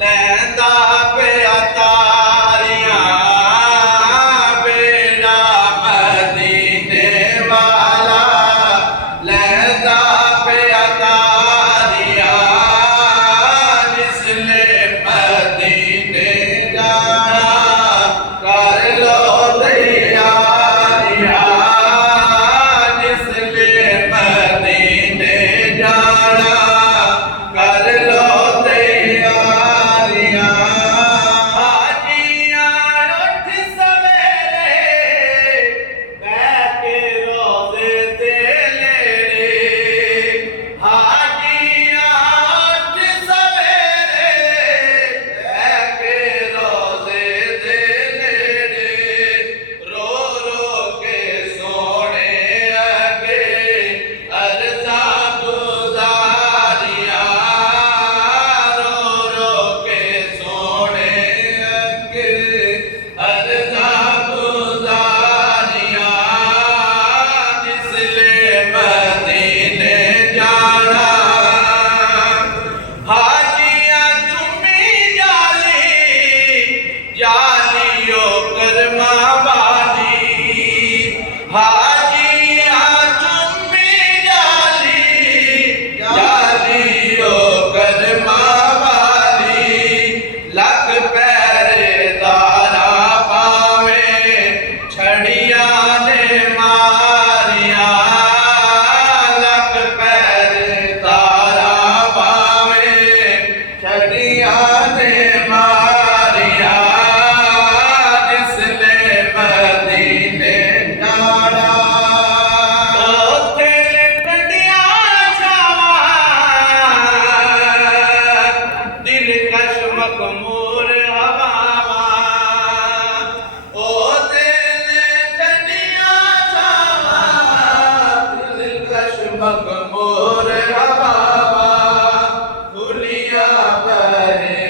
लैंदा पिया तारियां बेड़ा मदीने वाला लैंदा पिया तारियां जिसने मदीने जाना कर लो तैयारियां जिसने मदीने जाना कर लो तैयारियां हाजियां उठ सवेरे बैठ के रोज़े ते लेड़े हाजियां उठ सवेरे बैठ के रोज़े ते लेड़े रो रो के सोने अगे अरज़ा गुज़ारियां रो रो के सोने अगे अरज़ा गुज़ारियां जिसले मदीने जाना हाजियां चुम्मी जालियो करमा वाली हाजियां चुम्मी जालियो करमा वाली लग पहरेदारा पावे छड़ियां ने मारियां लग पहरेदारा पावे छड़ियां ने मारियां जिसने मदीने जाना ओथे ठंडियां छावां दिलकश मखमूर हवावां ओथे ठंडियां छावां दिलकश मखमूर हवावां खुलियां परे